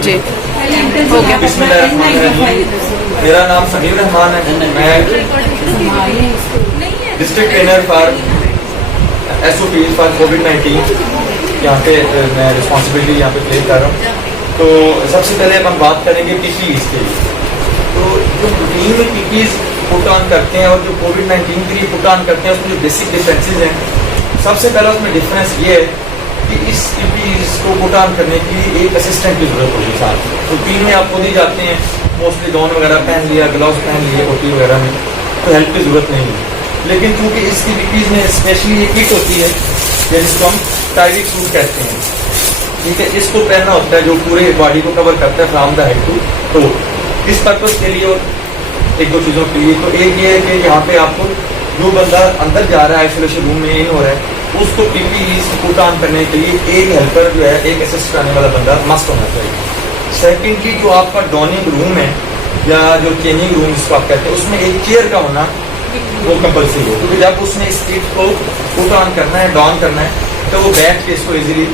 जी हो गया। बिस्मिल्लाहिर्रहमानिर्रहीम। मेरा नाम समीर रहमान है, मैं district trainer for SOP for कोविड-19 यहाँ पे मैं रिस्पॉन्सिबिलिटी यहाँ पे प्ले कर रहा हूँ। तो सबसे पहले हम बात करेंगे PPEs के लिए। तो जो रूटीन में PPEs पुट ऑन करते हैं और जो कोविड-19 के लिए पुट ऑन करते हैं, उसमें जो बेसिक डिफरेंसेस हैं, सबसे पहला उसमें डिफरेंस ये है कि इस PPEs को पुट ऑन करने के लिए एक असिस्टेंट की जरूरत होगी साथ। रूटीन में आप खुद ही जाते हैं, मोस्टली गाउन वगैरह पहन लिया, ग्लव्स पहन लिए OT वगैरह में, तो हेल्प की जरूरत नहीं है। लेकिन चूंकि इसकी PPEs में स्पेशली एक किट होती है जिसको हम टाइडिक सूट कहते हैं, ठीक है, इसको पहनना होता है जो पूरे बॉडी को कवर करता है from the head to toe. इस पर्पज के लिए और एक दो चीज़ों के लिए, तो एक ये है कि यहाँ पे आपको जो बंदा अंदर जा रहा है, आइसोलेशन रूम में इन हो रहा है, उसको PPEs पुट ऑन करने के लिए एक हेल्पर जो है, एक असिस्ट करने वाला बंदा मस्ट होना चाहिए। सेकेंडली जो आपका डॉनिंग रूम है या जो चेंजिंग रूम जिसको आप कहते हैं, उसमें एक चेयर का होना वो कंपल्सरी है, क्योंकि जब उसने इस किट को पुट ऑन करना है, डॉन करना है, तो वो बैठ के इसको इजीली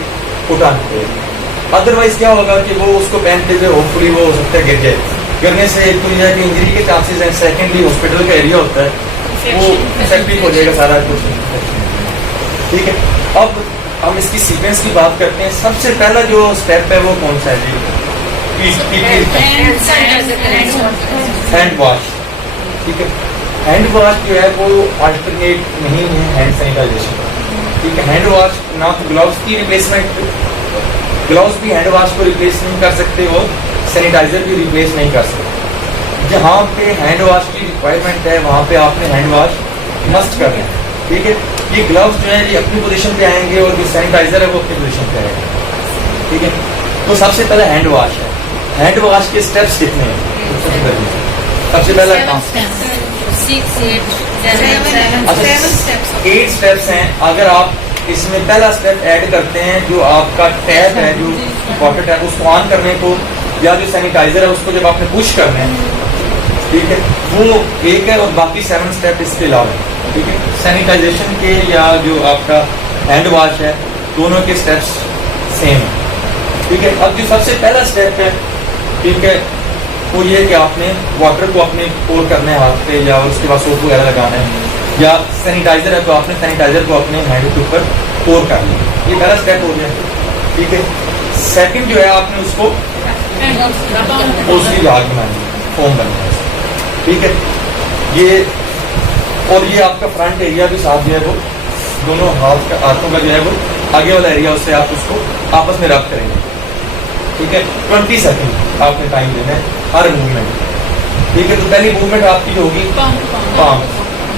पुट ऑन करेगा। अदरवाइज क्या होगा कि वो उसको पहनते हुए होपफुली वो हो सकता है गिर जाए। गिरने से एक तो यह है कि इंजरी के चांसेस हैं, सेकेंडली हॉस्पिटल का एरिया होता है वो इफेक्टिव हो जाएगा सारा कुछ, ठीक है। अब हम इसकी सीक्वेंस की बात करते हैं। सबसे पहला जो स्टेप है वो कौन सा है जी? हैंड वॉश, ठीक है। हैंड वॉश जो है वो अल्टरनेट नहीं है हैंड सैनिटाइजेशन, ठीक है। हैंड वॉश ना तो ग्लव्स की रिप्लेसमेंट, ग्लव्स भी हैंड वॉश को रिप्लेस नहीं कर सकते और सैनिटाइजर भी रिप्लेस नहीं कर सकते। जहाँ पे हैंड वॉश की रिक्वायरमेंट है वहाँ पे आपने हैंड वॉश मस्ट करना है, ठीक है। ये ग्लव्स जो है ये अपनी पोजीशन पे आएंगे और जो सैनिटाइजर है वो अपनी पोजीशन पे आएगा, ठीक है। तो सबसे पहले हैंड वॉश है। हैंड वॉश के स्टेप्स कितने हैं? सबसे पहला काम 8 स्टेप्स हैं। अगर आप इसमें पहला स्टेप ऐड करते हैं, जो आपका टैप है, जो वाटर टैप, उसको ऑन करने को, या जो सैनिटाइजर है उसको जब आपने पुश करना है, ठीक है, वो एक है। और बाकी 7 स्टेप इसके अलावा, ठीक है। सैनिटाइजेशन के या जो आपका हैंड वॉश है, दोनों के स्टेप्स सेम है, ठीक है। अब जो सबसे पहला स्टेप है, ठीक है, वो ये कि आपने वाटर को अपने पोर करना है हाथ पे, या उसके बाद सोप वगैरह लगाना है, या सैनिटाइजर है तो आपने सैनिटाइजर को अपने हैंड के ऊपर पोर करना है। ये पहला स्टेप हो गया, ठीक है। सेकंड जो है आपने उसको उसकी आग बनानी है, फोम बनना है, ठीक है। ये और ये आपका फ्रंट एरिया भी साथ जो है वो दोनों हाथों का जो है वो आगे वाला एरिया, उससे आप उसको आपस में रब करेंगे, ठीक है। 20 सेकंड आपने टाइम देना है हर मूवमेंट, ठीक है। तो पहली मूवमेंट आपकी जो होगी palm,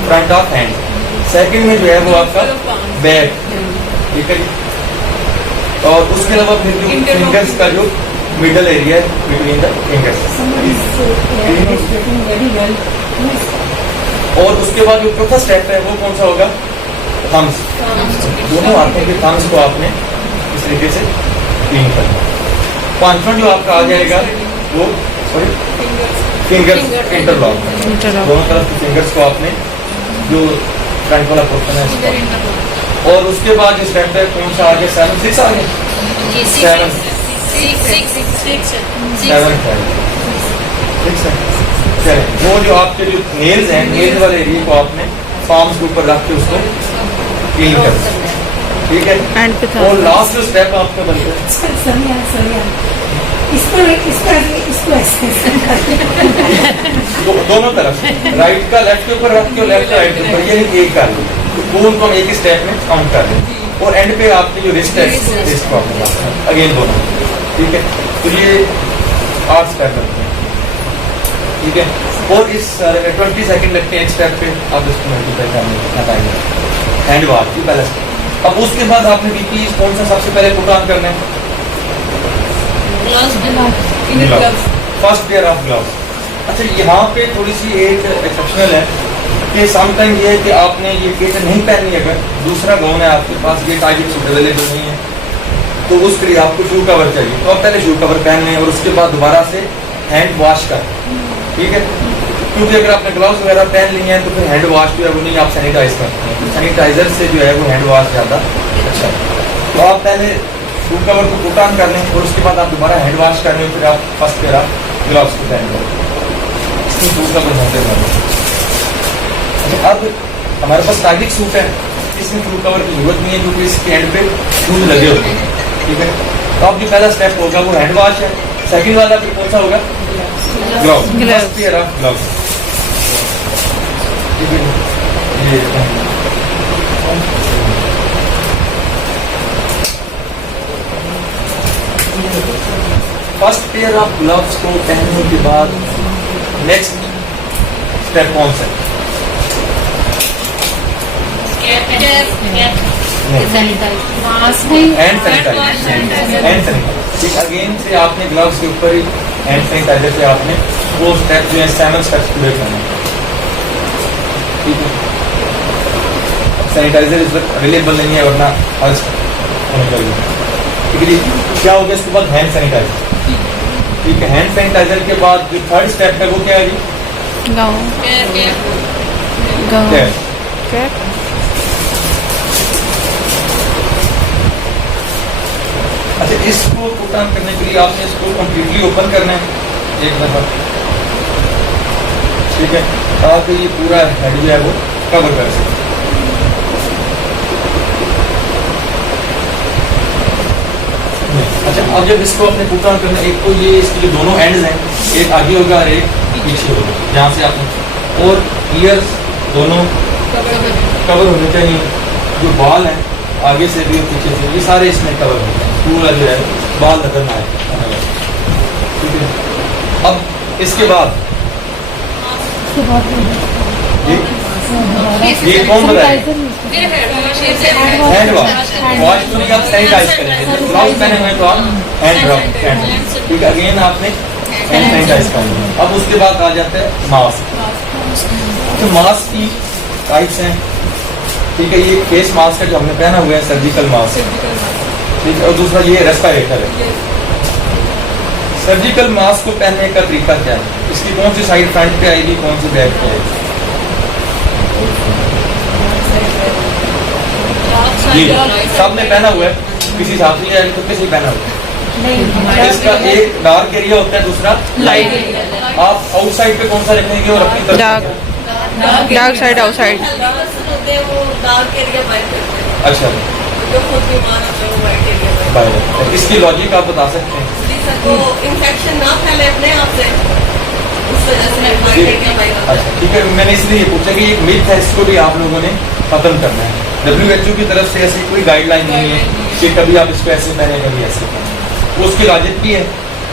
front of hand. Second में जो है वो आपका बैक, ठीक है। और उसके अलावा फिर जो फिंगर्स का जो मिडल एरिया है बिटवीन द फिंगर्स, और उसके बाद जो चौथा स्टेप है वो कौन सा होगा? थम्स। दोनों हाथों के थम्स को आपने इस तरीके से क्लीन करना। पांचवा जो आपका आ जाएगा वो फिंगर्स इंटरलॉक, दोनों तरफ फिंगर्स को आपने जो फ्रंट वाला पोर्शन है उसका। और उसके बाद जो स्टेप है कौन सा आ गया? 7 6 आ गया, 7 चलिए। वो जो आपके जो नेल्स हैं, नेल्स वाले एरिया को आपने पाम्स के ऊपर रख के उसको क्लीन करना, ठीक है। और लास्ट जो स्टेप आपका बनता है दोनों तरफ, राइट का लेफ्ट के ऊपर रख के और लेफ्ट का राइट के ऊपर, ये एक कर लो, तो उनको हम एक ही स्टेप में काउंट कर लें। और एंड पे आपकी जो रिस्ट है, रिस्ट को आपने अगेन दोनों, ठीक है। तो ये 8 स्टेप लगते हैं, ठीक है। और इस 20 सेकंड लगते हैं एक स्टेप पे, आप इसको मल्टीप्लाई करने कितना टाइम है। हैंड वॉश की पहले। अब उसके बाद आपने PPEs कौन सा सबसे पहले पुट ऑन करना है? First pair of gloves. अच्छा, यहाँ पे थोड़ी सी एक एक्सेप्शनल है कि समटाइम ये है कि आपने ये किट नहीं पहननी, अगर दूसरा गाउन है आपके पास, ये टाइप सूट अवेलेबल नहीं है, तो उसके लिए आपको शू कवर चाहिए, तो आप पहले शू कवर पहन लें और उसके बाद दोबारा से हैंड वॉश कर, ठीक है। क्योंकि अगर आपने ग्लव्स वगैरह पहन लिए हैं तो फिर हैंड वॉश जो है वो नहीं आप सैनिटाइज करते हैं, सैनिटाइजर से जो है वो हैंड वॉश ज़्यादा अच्छा है। तो आप पहले शू कवर को पुट ऑन कर लें और उसके बाद आप दोबारा हैंड वॉश कर लें, फिर आप फर्स्ट पेयर आप ग्लव्स को पहन लें। इसमें शू कवर होते हैं। अच्छा, अब हमारे पास टाइगिक सूट है, इसमें शू कवर की जरूरत नहीं है क्योंकि इसके एंड पे शूज लगे होते हैं। ठीक है, तो अब जो पहला स्टेप होगा वो हैंड वॉश है। सेकंड वाला फिर कौन सा होगा? Gloves. First pair of gloves. ये फर्स्ट पेयर ऑफ ग्लव्स को पहनने के बाद नेक्स्ट स्टेप कौन सा है? Hand sanitiser. ठीक, अगेन से आपने ग्लव्स के ऊपर ही हैंड सैनिटाइजर से आपने वो स्टेप जो है 7 स्टेप्स पूरे करने हैं। ठीक है, सैनिटाइजर इस वक्त अवेलेबल नहीं है वरना आज होने चाहिए। ठीक है जी, क्या हो गया इसके बाद? Hand sanitiser. ठीक है, हैंड सैनिटाइजर के बाद जो थर्ड स्टेप है वो क्या है जी? क्या? अच्छा, इसको पुट ऑन करने के लिए आपने इसको कंप्लीटली ओपन करना है एक दफा। ठीक है, ताकि ये पूरा हेड जो है वो कवर कर सके। अच्छा, अब जब इसको अपने पुट ऑन करना, एक तो ये इसके जो दोनों एंड्स हैं, एक आगे होगा और एक पीछे होगा, जहाँ से आपने, और ईयर्स दोनों कवर होने चाहिए। जो बाल हैं आगे से भी और पीछे से, ये सारे इसमें कवर होते हैं, पूरा जो है बाल नजर ना आए। ठीक है, अब इसके बाद ये कौन बताएगा? Hand wash. वॉश तो नहीं, आप सैनिटाइज करेंगे। ग्लव्स पहने हुए तो आप हैंड वॉश। ठीक है, अगेन आपने हैंड सैनिटाइज करना है। अब उसके बाद आ जाता है मास्क। तो मास्क की टाइप्स हैं। ठीक है, ये फेस मास्क है जो हमने पहना हुआ है, सर्जिकल मास्क। ठीक है, और दूसरा ये रेस्पिरेटर है। सर्जिकल मास्क को पहनने का तरीका क्या है? इसकी कौन सी साइड फ्रंट पे आएगी, कौन सी बैक पे आएगी? जी, सबने पहना हुआ है, किसी साथी है तो किसी पहना हुआ है। इसका एक डार्क एरिया होता है, दूसरा लाइट एरिया। आप आउटसाइड पे कौन सा रखेंगे और अपनी तरफ? Dark side outside. अच्छा, इसकी लॉजिक आप बता सकते हैं? तो इन्फेक्शन ना फैले अपने आप से, उस वजह से व्हाइट एरिया पाएगा। अच्छा, ठीक है, मैंने इसलिए ये पूछा कि एक मिथ है, इसको भी आप लोगों ने खत्म करना है। WHO की तरफ से ऐसी कोई गाइडलाइन नहीं है कि कभी आप इसको ऐसे पहने, कभी ऐसे पहने। वो उसकी लॉजिक भी है।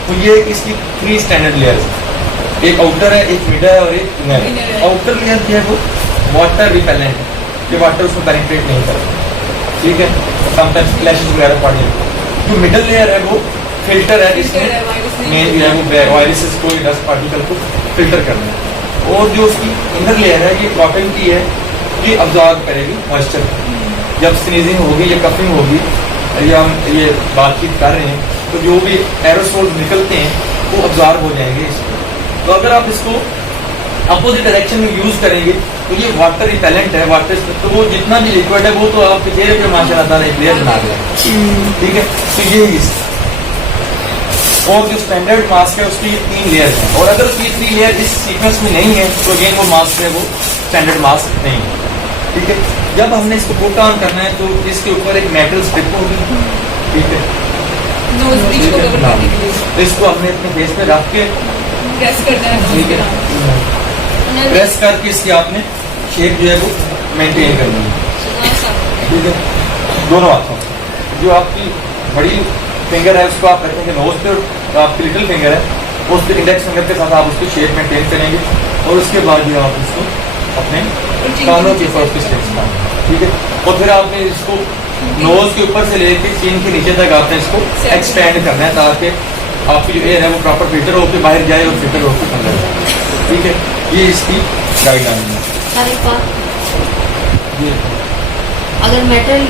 तो ये इसकी 3 स्टैंडर्ड लेयर्स, एक आउटर है, एक मिडल है और एक इनर है। आउटर लेयर जो है वो वाटर रिपेलेंट है, कि वाटर उसमें पेनिट्रेट नहीं करता। ठीक है, समटाइम्स फ्लैशेस वगैरह पड़ जाते हैं। जो मिडल लेयर है वो फिल्टर है, इसमें मेन जो है वो वायरसेस को, डस्ट पार्टिकल को फिल्टर करना है। और जो उसकी इनर लेयर है ये कॉटन की है, ये अब्जॉर्ब करेगी मॉइस्चर। जब स्नीजिंग होगी या कफिंग होगी या हम ये बातचीत कर रहे हैं तो जो भी एरोसोल्स निकलते हैं वो अब्जॉर्ब हो जाएंगे इसको। तो अगर आप इसको अपोजिट डायरेक्शन में यूज करेंगे तो ये वाटर रिपेलेंट है, वाटर, तो वो जितना भी लिक्विड है वो तो आपके चेहरे पे माशाअल्लाह एक लेयर बना देगा। ठीक है, तो ये और जो स्टैंडर्ड मास्क है उसकी 3 लेयर है, और अगर उसकी 3 लेयर इस सीक्वेंस में नहीं है तो अगेन वो मास्क है वो स्टैंडर्ड मास्क नहीं है। ठीक है, जब हमने इसको पुट ऑन करना है तो इसके ऊपर एक मेटल स्ट्रिप होगी। ठीक है, तो इसको हमने अपने फेस पे रख के प्रेस करना है। ठीक है, प्रेस करके इसकी आपने शेप जो है वो मेंटेन करनी है। ठीक है, दोनों हाथों जो आपकी बड़ी फिंगर है उसको आप रखेंगे नोज पे, और आपकी लिटिल फिंगर है उस पे इंडेक्स फिंगर के साथ आप उसकी शेप मेंटेन करेंगे, और उसके बाद जो आप उसको अपने कानों के ऊपर उसकी स्टेप्स का। ठीक है, और फिर आपने इसको नोज के ऊपर से लेकर चिन के नीचे तक आपने इसको एक्सपेंड करना है ताकि आपकी जो एयर है वो प्रॉपर फिल्टर होकर बाहर जाए और फिल्टर होकर अंदर जाए। ठीक है, ये इसकी गाइडलाइन है। ये अगर मेटल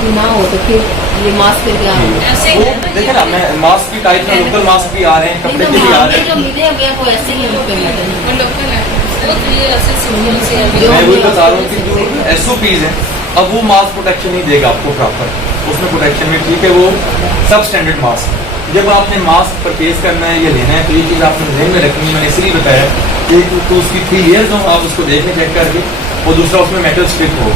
की ना हो तो फिर ये मास्क पे क्या वो देखे ना, मैं मास्क की टाइप में लोकल मास्क भी आ रहे हैं, कपड़े के भी आ रहे हैं। जो मिले हुए हैं वो ऐसे ही हैं पे मेटल। मैं वही बता रहा हूँ कि जो SOPs हैं अब वो मास्क प्रोटेक्शन नहीं देगा आपको प्रॉपर, उसमें प्रोटेक्शन में ठीक है वो सब स्टैंडर्ड मास्क। जब आपने मास्क परचेज करना है या लेना है तो ये चीज़ आपने ध्यान में रखनी है। मैंने इसलिए बताया कि तो उसकी 3 लेयर्स हो, आप उसको देख लें चेक करके, और दूसरा उसमें मेटल स्ट्रिप हो।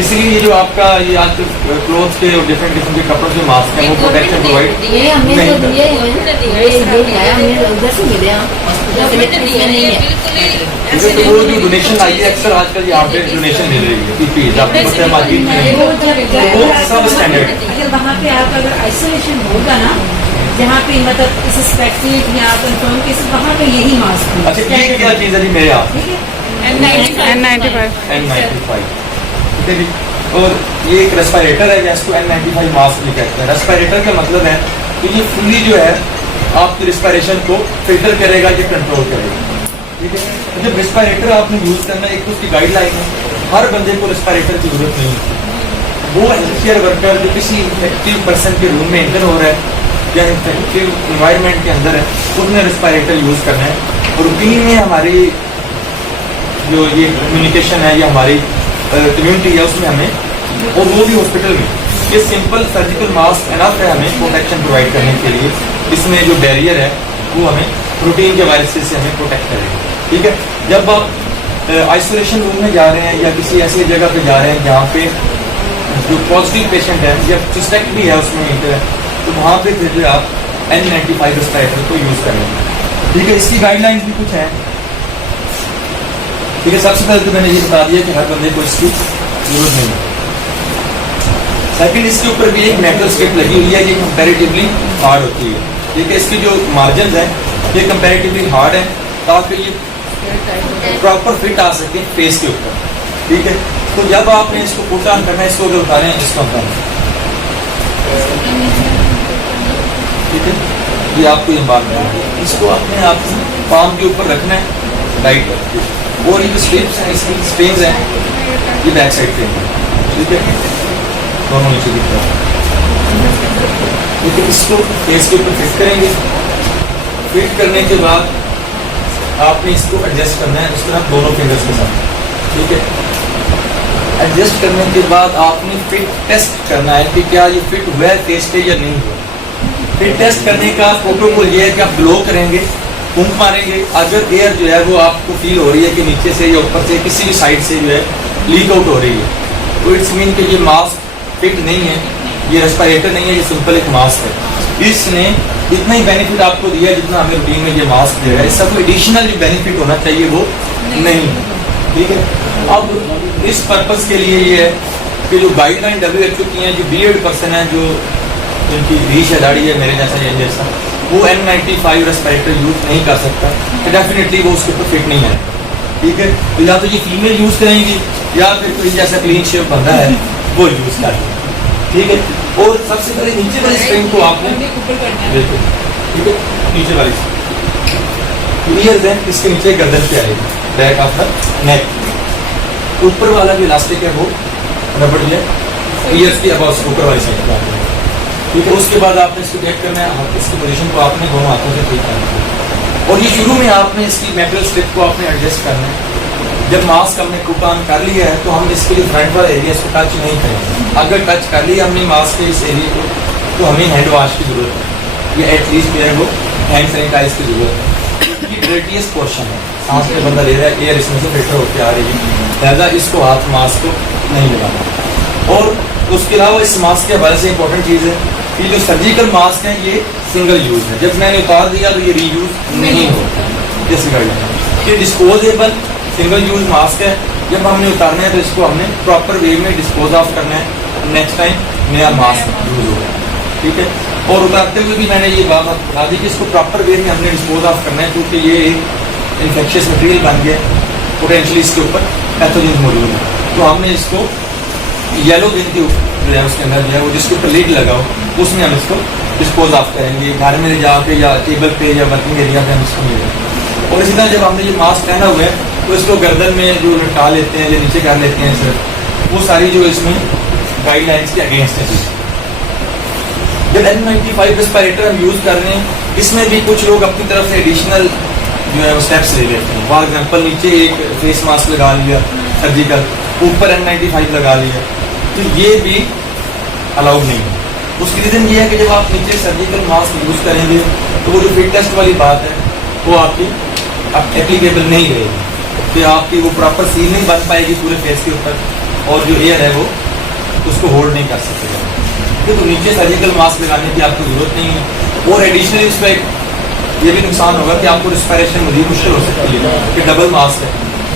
इसलिए ये जो आपका ये आज क्लोथ के और डिफरेंट किस्म के कपड़ों के मास्क हैं वो प्रोटेक्शन प्रोवाइड ये हमने तो नहीं दिए हुए हैं, ये है हमने उधर से मिले हैं, गवर्नमेंट ने दिया नहीं है। बिल्कुल ही ठीक ऐसे है, तो वो जो डोनेशन आई है अक्सर आजकल यहाँ पे डोनेशन मिल रही है पीपीई, आपको पता है मार्केट में वो जब वो सब स्टैंडर्ड। अगर वहाँ पे आप अगर आइसोलेशन होगा ना, जहाँ पे मतलब सस्पेक्टेड या कंफर्म केसेस, वहाँ पे यही मास्क होगा। अच्छा ये क्या चीज़ है जी मेरे यहाँ ठीक है, N95 N95, ठीक है जी। और ये एक रेस्पिरेटर है जिसको N95 मास्क भी कहते हैं। रेस्पिरेटर का मतलब है कि ये फुली जो है आपकी रिस्पिरेशन को फिल्टर करेगा या कंट्रोल करेगा, ठीक है। तो जब रेस्पिरेटर आपने यूज़ करना है, एक तो उसकी गाइडलाइन है, हर बंदे को रेस्पिरेटर की जरूरत नहीं है। वो हेल्थ केयर वर्कर जो किसी इन्फेक्टिव पर्सन के रूम में एंटर हो रहा है या इन्फेक्टिव इन्वायरमेंट के अंदर है, उसने रेस्पिरेटर यूज़ करना है। और रूटीन में हमारी जो ये कम्युनिकेशन है या हमारी कम्युनिटी है उसमें हमें, और वो भी हॉस्पिटल में, ये सिंपल सर्जिकल मास्क एनफ है हमें प्रोटेक्शन प्रोवाइड करने के लिए। इसमें जो बैरियर है वो हमें प्रोटीन के वायरसेस से हमें प्रोटेक्ट करेगा, ठीक है। जब आप आइसोलेशन रूम में जा रहे हैं या किसी ऐसी जगह पे जा रहे हैं जहाँ पे जो पॉजिटिव पेशेंट है या सस्पेक्ट भी है उसमें एंटर है, तो वहाँ पे फिर जो आप N95 रेस्पिरेटर को यूज़ करेंगे, ठीक है। इसकी गाइडलाइंस भी कुछ है, ठीक है। सबसे पहले तो मैंने ये बता दिया कि हर बंदे को इसकी जरूरत नहीं है। सेकंड, इसके ऊपर भी एक मेटल स्ट्रिप लगी हुई है, ये कंपैरेटिवली हार्ड होती है, ठीक है। इसके जो मार्जिन हैं ये कंपैरेटिवली हार्ड है ताकि ये प्रॉपर फिट आ सके फेस के ऊपर, ठीक है। तो जब आपने इसको पुट ऑन करना है, इसको अगर उतारें, इसको उतारें, ठीक है। ये आपको ये बात है, इसको अपने आप पाम के ऊपर रखना है राइट करके, और ये जो स्ट्रिप्स हैं इसकी स्ट्रिंग्स हैं ये बैक साइड पे हैं, ठीक है, दोनों नीचे दिख रहा है, ठीक है। इसको फेस के ऊपर फिट करेंगे। फिट करने के बाद आपने इसको एडजस्ट करना है उस तरह दोनों फिंगर्स के साथ, ठीक है। एडजस्ट करने के बाद आपने फिट टेस्ट करना है कि क्या ये फिट हुआ है फेस पे या नहीं हुआ। फिट टेस्ट करने का प्रोटोकॉल ये है कि आप ब्लो करेंगे, फूंक मारेंगे, अगर एयर जो है वो आपको फील हो रही है कि नीचे से या ऊपर से किसी भी साइड से जो है लीक आउट हो रही है, तो इट्स मीन कि ये मास्क फिट नहीं है, ये रेस्पिरेटर नहीं है, ये सिंपल एक मास्क है। इसने इतना ही बेनिफिट आपको दिया जितना हमें रूटीन में ये मास्क दे रहा है, इसका कोई एडिशनल जो बेनिफिट होना चाहिए वो नहीं है, ठीक है। अब इस पर्पस के लिए ये है कि जो गाइडलाइन WHO की हैं, जो बीएड पर्सन है, जो जिनकी रीच है, दाढ़ी है मेरे जैसा, वो N95 रेस्पिरेटर यूज नहीं कर सकता, तो डेफिनेटली वो उसके ऊपर फिट नहीं है, ठीक है। तो या तो ये फीमेल यूज करेंगी या फिर कोई जैसा क्लीन शेव बंदा है वो यूज कर, ठीक है। और सबसे पहले नीचे वाली स्ट्रिंग को आपने बिल्कुल, ठीक है, नीचे वाली क्लियर है, इसके नीचे गर्दन पे आएगी, बैक ऑफ द नेक। ऊपर वाला जो इलास्टिक है वो रबड़ जो है ईयर्स की अबाउट ऊपर वाली साइड पे आता है, ठीक है। उसके बाद आपने इसको चेक करना है, इसकी पोजीशन को आपने दोनों हाथों से ठीक करना है, और ये शुरू में आपने इसकी मेटल स्ट्रिप को आपने एडजस्ट करना है। जब मास्क हमने पुट ऑन कर लिया है तो हम इसके जो फ्रंट वाला एरिया इसको टच नहीं करेंगे। अगर टच कर लिया हमने मास्क के इस एरिया को तो हमें हैंड वॉश की जरूरत है, या एटलीस्ट जो है वो हैंड सैनिटाइज की जरूरत है। ये डर्टीएस्ट पोर्शन है, सांस में बंदा ले रहा है, एयर इसमें से फिल्टर होकर आ रही है, लिहाजा इसको हाथ मास्क को नहीं लगाना। और उसके अलावा इस मास्क के हवाले से इंपॉर्टेंट चीज़ है कि जो सर्जिकल मास्क है ये सिंगल यूज है, जब मैंने उतार दिया तो ये रीयूज नहीं होता, जैसे गाइडलाइन। ये डिस्पोजेबल सिंगल यूज मास्क है, जब हमने उतारना है तो इसको हमने प्रॉपर वे में डिस्पोज ऑफ करना है, नेक्स्ट टाइम नया मास्क यूज होगा, ठीक है। और उतारते हुए भी मैंने ये बात बता दी कि इसको प्रॉपर वे में हमने डिस्पोज ऑफ करना है, क्योंकि ये एक इन्फेक्शियस मटेरियल बन गया, पोटेंशियली इसके ऊपर पैथोजन मौजूद है। तो हमने इसको येलो बिन के ऊपर जो है उसके अंदर जो है वो जिसके ऊपर लीड लगाओ उसमें हम इसको डिस्पोज ऑफ करेंगे, घर में ले जाके या टेबल पे या वर्किंग एरिया पे हम इसको मिलेंगे। और इसी तरह जब हमने ये मास्क पहना हुआ है तो इसको गर्दन में जो लटका लेते हैं या नीचे कर लेते हैं सर, वो सारी जो इसमें गाइडलाइंस के अगेंस्ट है। जब N95 रेस्पिरेटर हम यूज कर रहे हैं, इसमें भी कुछ लोग अपनी तरफ से एडिशनल जो है वो स्टेप्स ले लेते हैं। फॉर एग्जाम्पल नीचे एक फेस मास्क लगा लिया सर्जिकल, ऊपर N95 लगा लिया, तो ये भी अलाउड नहीं है। उसकी रीज़न ये है कि जब आप नीचे सर्जिकल मास्क यूज़ करेंगे तो वो जो फिट टेस्ट वाली बात है वो आपकी अब एप्लीकेबल नहीं रहेगी, कि आपकी वो प्रॉपर सील नहीं बन पाएगी पूरे फेस के ऊपर, और जो एयर है वो उसको होल्ड नहीं कर सकेगा। तो नीचे सर्जिकल मास्क लगाने की आपको ज़रूरत नहीं है। और एडिशनली उस पर ये भी नुकसान होगा कि आपको रिस्पायरेशन मजीद मुश्किल हो सकती है कि डबल मास्क है।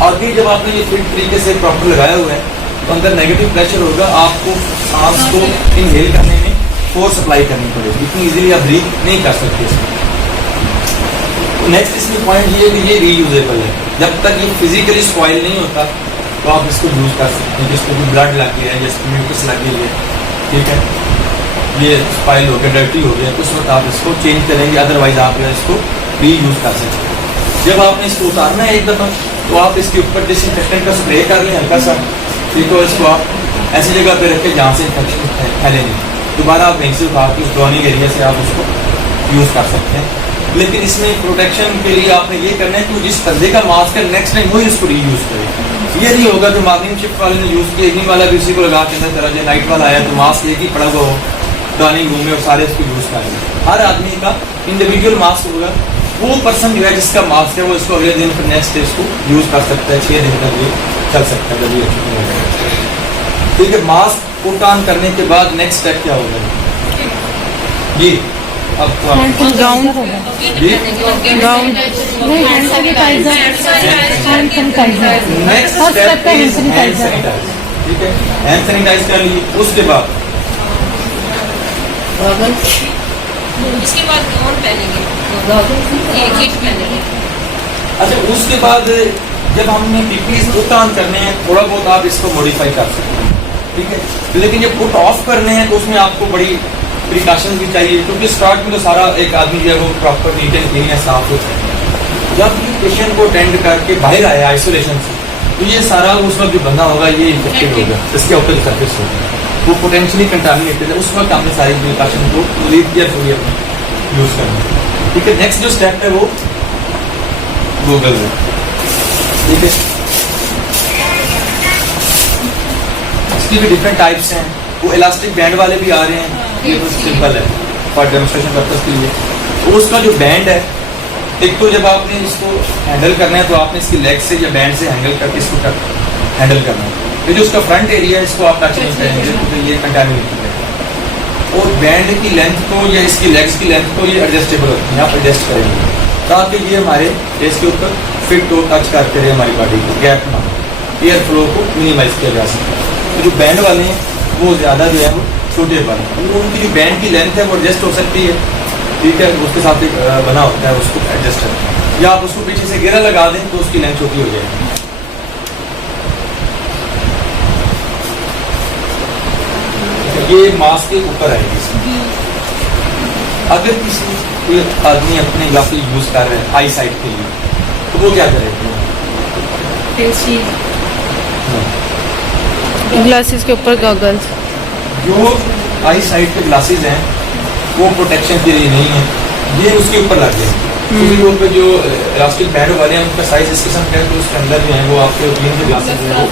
और फिर जब आपने ये फिट तरीके से प्रॉपर लगाया हुआ है तो अंदर नेगेटिव प्रेशर होगा, आपको सांस को इनहेल करने में फोर्स अप्लाई करनी पड़ेगी, इतनी इजीली आप ब्रीथ नहीं कर सकते इसमें। तो नेक्स्ट इसमें पॉइंट ये है कि ये रीयूजेबल है, जब तक ये फिजिकली स्पॉइल नहीं होता तो आप इसको यूज़ कर सकते हैं। जिसको भी ब्लड लग गया है, जिसको म्यूकस लग गई है, ठीक है, ये स्पाइल हो गया, डर्टी हो गया, उस वक्त आप इसको चेंज करेंगे, अदरवाइज आप इसको रीयूज कर सकते हैं। जब आपने इसको उतारना है एक दफ़ा तो आप इसके ऊपर डिसइंफेक्टेंट का स्प्रे कर लें हल्का सा, ठीक है, इसको आप ऐसी जगह पे रखें जहाँ से इन्फेक्शन फैले नहीं। दोबारा आप वहीं से उठा के उस ड्रॉनिंग एरिया से आप उसको यूज़ कर सकते हैं। लेकिन इसमें प्रोटेक्शन के लिए आपने ये करना है कि जिस बंदे का मास्क है नेक्स्ट टाइम वही उसको रीयूज़ करे। ये नहीं होगा कि मॉर्निंग शिफ्ट वाले ने यूज़ किया, इवनिंग वाला भी उसी को लगा के अंदर चला जाए, नाइट वाला आया तो मास्क एक ही पड़ा हुआ हो डाइनिंग रूम में और सारे इसको यूज़ करेंगे। हर आदमी का इंडिविजुअल मास्क होगा, वो पर्सन जो है जिसका मास्क है वो इसको अगले दिन फिर नेक्स्ट डे इसको यूज़ कर सकता है, 6 दिन तक ये चल सकता है जब ये अच्छी हो। ठीक है, मास्क पुट ऑन करने के बाद नेक्स्ट स्टेप क्या होगा जी? अब गाउन जी gown hand sanitiser next step hand sanitiser, ठीक है, हैंड सैनिटाइज कर लीजिए। उसके बाद उसके बाद गाउन पहनेंगे, ये किट पहनेंगे। अच्छा, उसके बाद जब हमने पीपीज पुट ऑन करने हैं थोड़ा बहुत आप इसको मॉडिफाई कर सकते हैं, ठीक है, लेकिन जब पुट ऑफ करने हैं तो उसमें आपको बड़ी प्रिकॉशन भी चाहिए, क्योंकि स्टार्ट में तो सारा एक आदमी जो है वो प्रॉपर नीट एंड क्लीन है, साफ होता है। जब ये पेशेंट को अटेंड करके बाहर आया आइसोलेशन से तो ये सारा उस वक्त जो बंदा होगा ये इन्फेक्टेड होगा, इसके ऊपर सर्फेस होगा, वो पोटेंशियली कंटामिनेटेड है। उस वक्त हमने सारी प्रिकॉशन को यूज करना, ठीक है। नेक्स्ट जो स्टेप है वो गूगल है, ठीक है, इसकी भी डिफरेंट टाइप्स हैं, वो इलास्टिक बैंड वाले भी आ रहे हैं, ये तो सिंपल है फॉर डेमोस्ट्रेशन पर्पस के लिए। तो उसका जो बैंड है, एक तो जब आपने इसको हैंडल करना है तो आपने इसकी लेग से या बैंड से हैंडल करके इसको हैंडल करना है। ये जो उसका फ्रंट एरिया है इसको आप टच नहीं करेंगे क्योंकि ये कंटामिनेटेड है। और बैंड की लेंथ को या इसकी लेग्स की लेंथ को ये एडजस्टेबल होती है, आप एडजस्ट करेंगे ताकि ये हमारे फेस के ऊपर फिट हो, टच करते रहे हमारी बॉडी को, गैप ना, एयर फ्लो को मिनिमाइज किया जा सकता है। तो जो बैंड वाले हैं वो ज़्यादा जो है वो छोटे वाले, उनकी जो बैंड की लेंथ है वो एडजस्ट हो सकती है, ठीक है, उसके साथ एक बना होता है उसको एडजस्ट करना है, या आप उसको पीछे से घेरा लगा दें तो उसकी लेंथ छोटी हो जाएगी। ये मास्क के ऊपर आएगी। अगर किसी कोई आदमी अपने ग्लासेस यूज कर रहे हैं आई साइट के लिए तो वो क्या करेगा? ग्लासेस के ऊपर गॉगल्स। जो आई साइट के ग्लासेस हैं वो प्रोटेक्शन के लिए नहीं है, ये उसके ऊपर लग जाएंगे। दूसरी रोड पे जो इलास्टिक बैंड वाले हैं उनका साइज इस किस्म का है तो उसके अंदर जो है वो आपके ओपिनियन के ग्लासेस हैं वो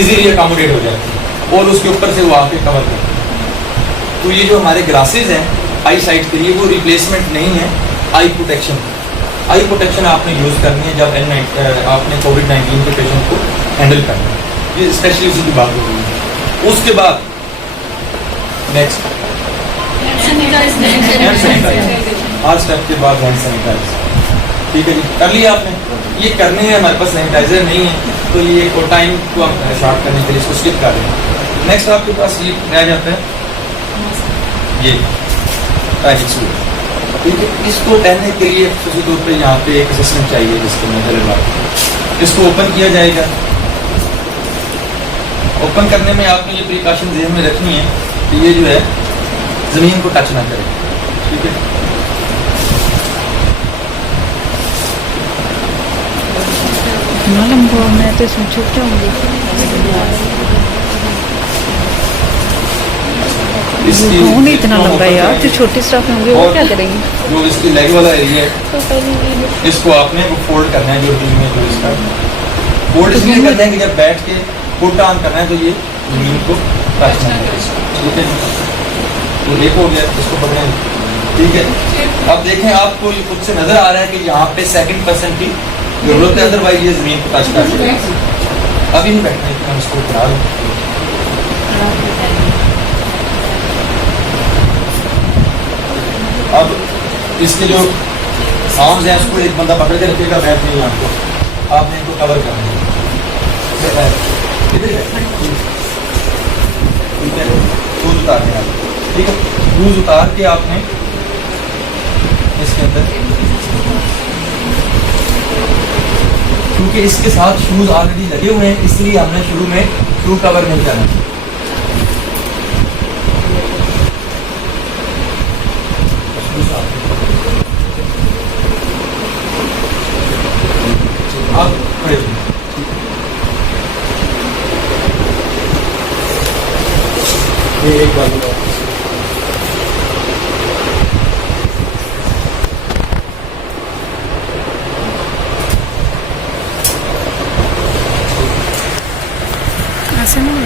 इजीली अकोमोडेट हो जाते हैं और उसके ऊपर से वो आके कवर करते हैं। तो ये जो हमारे ग्लासेस हैं आई साइट के लिए वो रिप्लेसमेंट नहीं है आई प्रोटेक्शन। आई प्रोटेक्शन आपने यूज़ करनी है जब आपने कोविड-19 के पेशेंट को हैंडल करना है, ये स्पेशली उसी की बात हो रही है। उसके बाद नेक्स्ट हैंड सैनिटाइजर, हर स्टेप के बाद हैंड सैनिटाइजर, ठीक है जी, कर लिया आपने। ये करने हैं, हमारे पास सैनिटाइजर नहीं है तो ये को टाइम को हम शॉर्ट करने के लिए इसको स्किप कर रहे हैं। नेक्स्ट आपके पास ये रह जाता है ये ट्रैजिक सूट, ठीक है। इसको पहनने के लिए सबसे तौर पर यहाँ पे एक सिस्टम चाहिए जिसको मैं पहले बात, इसको ओपन किया जाएगा। ओपन करने में आपने ये प्रिकॉशन ध्यान में रखनी है कि ये जो है ज़मीन को टच ना करे, ठीक है। मालूम को मैं तो इसमें छुप जाऊंगी। कौन इतना लंबा है यार, जो छोटी स्टाफ होंगे वो क्या करेंगे? जो इसकी लेग वाला एरिया है इसको आपने वो फोल्ड करना है, जो बीच में जो इसका फोल्ड इसलिए करना है कि जब बैठ के पुट ऑन करना है तो ये जमीन को टच ना करें, ठीक है। तो एक हो गया, इसको पकड़ें, ठीक है। अब देखें आपको ये खुद से नजर आ रहा है कि यहाँ पे सेकंड पर्सन की जरूरत है, अदरवाइज ये जमीन को टच कर देगा। अभी नहीं बैठना, हम इसको उठा लें। अब इसके जो आर्म्स हैं उसको एक बंदा पकड़ के रखेगा, बैठ नहीं आपको, आपने इनको कवर करना है, ठीक है। शूज उतारने आप, ठीक है। शूज उतार के आपने इसके अंदर, क्योंकि इसके साथ शूज ऑलरेडी लगे हुए हैं इसलिए हमने शुरू में शू कवर नहीं करना। आप खड़े हो। ये एक बार ऐसे नहीं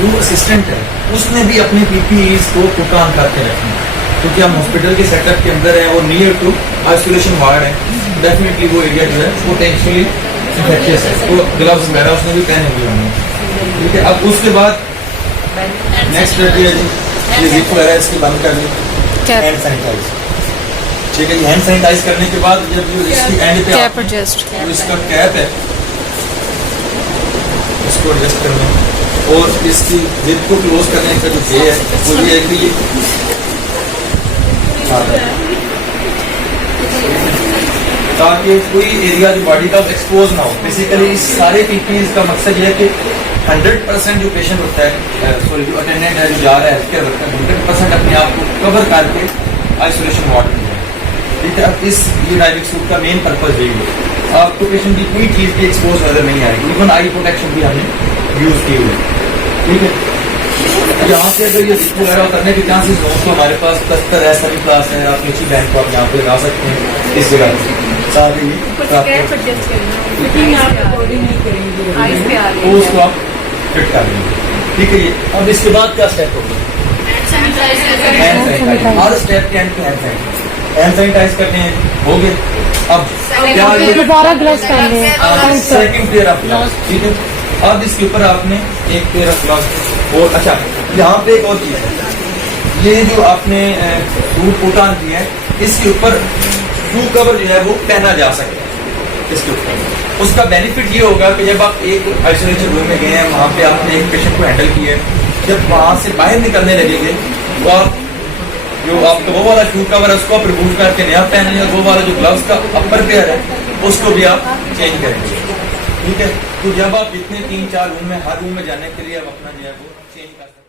जो असिस्टेंट है उसने भी अपने पीपीईज को पुट ऑन करके रखना, क्योंकि हम हॉस्पिटल के सेटअप के अंदर हैं और नियर टू आइसोलेशन वार्ड है, डेफिनेटली वो एरिया जो है पोटेंशियली इन्फेक्शियस है, तो ग्लव्स वगैरह उसने भी पहने हुए होंगे, ठीक है। अब उसके बाद नेक्स्ट स्टेप ये है जी, ये जिप वगैरह इसकी बंद कर दी, हैंड सैनिटाइज, ठीक है। हैंड सैनिटाइज करने के बाद जब जो इसकी एंड पे कैप एडजस्ट, जो इसका कैप है इसको एडजस्ट करना और इसकी जिप को क्लोज करने का जो वे है वो ये है कि ये ताकि कोई एरिया जो बॉडी का एक्सपोज ना हो। बेसिकली इस सारे पीपीईज का मकसद ये है कि 100% जो पेशेंट होता है, सॉरी जो अटेंडेंट है, जो जा रहा है हेल्थ वर्कर, 100% अपने आप को कवर करके आइसोलेशन वार्ड में जाए, ठीक है। अब इस यूनाइटिक सूट का मेन पर्पज यही है, आपको पेशेंट की कोई चीज़ की एक्सपोज नजर नहीं आएगी, इवन आई प्रोटेक्शन भी हमने यूज की हुई, ठीक है। यहाँ से अगर ये जिप वगैरह करने के चांसेस हो तो हमारे पास 70 ऐसा भी क्लास है, आप नीचे बैंक को आप यहाँ पे लगा सकते हैं इस जगह पे, साथ ही तो उसको आप फिट कर देंगे, ठीक है। ये अब इसके बाद क्या स्टेप होगा, हैंड सैनिटाइज, हर स्टेप के एंड पे हैंड सैनिटाइज करने हैं, हो गए। अब क्या दोबारा ग्लव्स पहनने हैं, सेकंड पेयर ऑफ ग्लव्स, ठीक है। अब इसके ऊपर आपने एक पेयर ऑफ ग्लव्स और अच्छा यहाँ पे एक और चीज है, ये जो आपने सूट पुट ऑन किया है इसके ऊपर शू कवर जो है वो पहना जा सकता है इसके ऊपर। उसका बेनिफिट ये होगा कि जब आप एक आइसोलेशन रूम में गए हैं, वहाँ पे आपने एक पेशेंट को हैंडल किया है, जब वहाँ से बाहर निकलने लगेंगे तो आप जो आपका वो वाला शू कवर है उसको आप रिमूव करके नया पहन लें, वो वाला जो ग्लव्स का अपर पेयर है उसको भी आप चेंज करेंगे, ठीक है। तो जब आप इतने 3-4 रूम में, हर रूम में जाने के लिए आप अपना जो है वो चेंज कर सकते हैं।